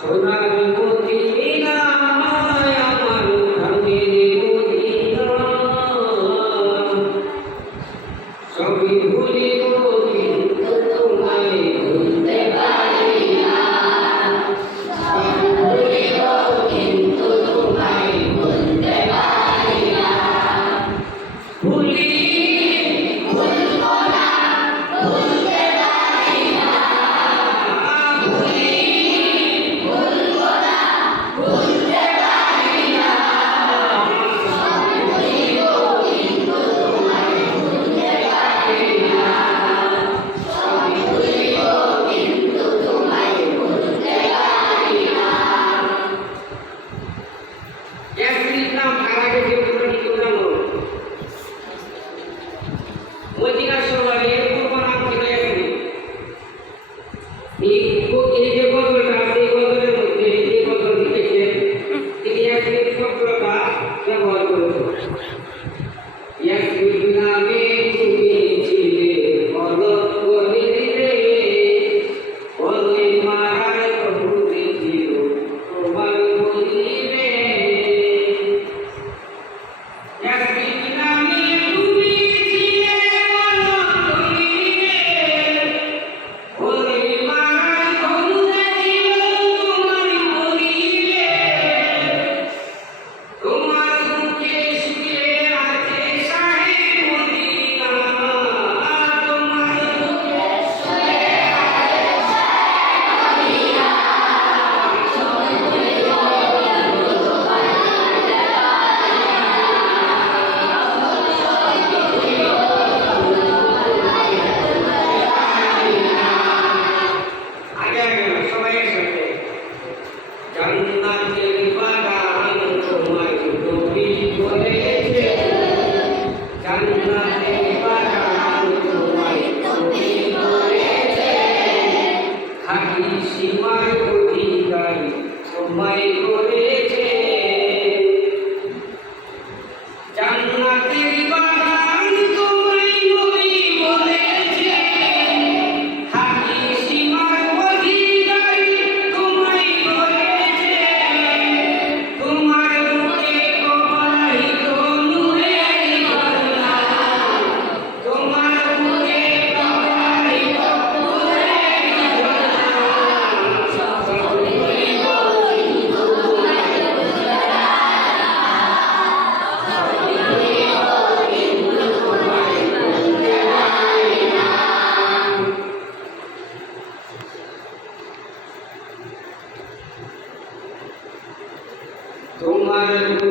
সোনার মদিনা আমার প্রাণের মদিনা সবই ভুলিব কিন্তু তোমায় ভুলতে পারি না সবই ভুলিব কিন্তু তোমায় ভুলতে পারি না ভুলি ভুলব না ভুলতে পারি না ভুলি ভুলব না ভুলতে পারি না সবই ভুলিব কিন্তু তোমায় ভুলতে পারি না সবই ভুলিব কিন্তু তোমায় ভুলতে পারি না ইয়াসমিন নাম কারাগে যে পুরানি জানো মদিনা শহরে পূর্ব নাম ছিল ইয়াসমিন এই যে গজলটা আছে এই গজলের মধ্যে যে গজল লিখেছেন তিনি ইয়াসমিন শব্দটা ব্যবহার করেছেন ইয়াসমিন নামে তুমি ছিলে অলক বলিলে বলে মারার ভুলে ছিল তোমার বলিলে ইয়াসমিন নামে তুমি ছিলে অলক বলিলে বলে মারার ভুলে ছিল তোমার বলিলে তোমার বুকে শুয়ে আছে শাহে মদিনা তোমার বুকে শুয়ে আছে শাহে মদিনা সবই ভুলিব কিন্তু তোমায় ভুলতে পারি না সবই ভুলিব কিন্তু তোমায় ভুলতে পারি না আগে আগে সবাই একসাথে জান্নাতের বাগান তোমায় নবী বলেছে জান্নাতের বাগান তোমায় নবী বলেছে খাকি সীমার অধিকারী তোমায় করেছে জান্নাতের বাগান তোমায় নবী বলেছে খাকি সীমার অধিকারী তোমায় করেছে তোমার বুকে প্রবাহিত নূরের ঝর্ণা তোমার বুকে প্রবাহিত নূরের ঝর্ণা সবই ভুলিব কিন্তু তোমায় ভুলতে পারি না সবই ভুলিব কিন্তু তোমায় ভুলতে পারি না তোমার